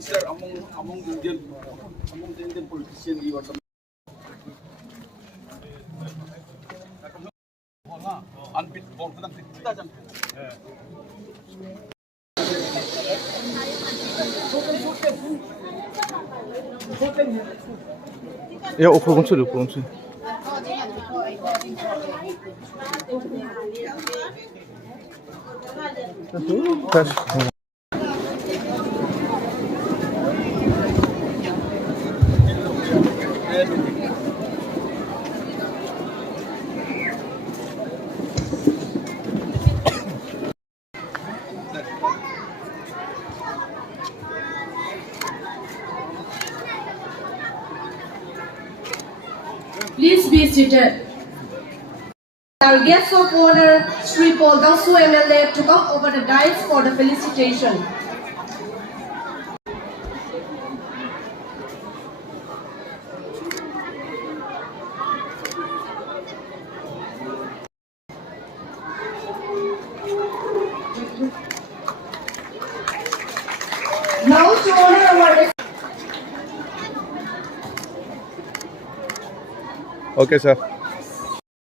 mixture among the Indian politicians. You are the Ya okul konsul. Please be seated. Our guest of honor, Sri Paul Dangsu MLA, to come over the dais for the felicitation. Now to honor our Okay, sir.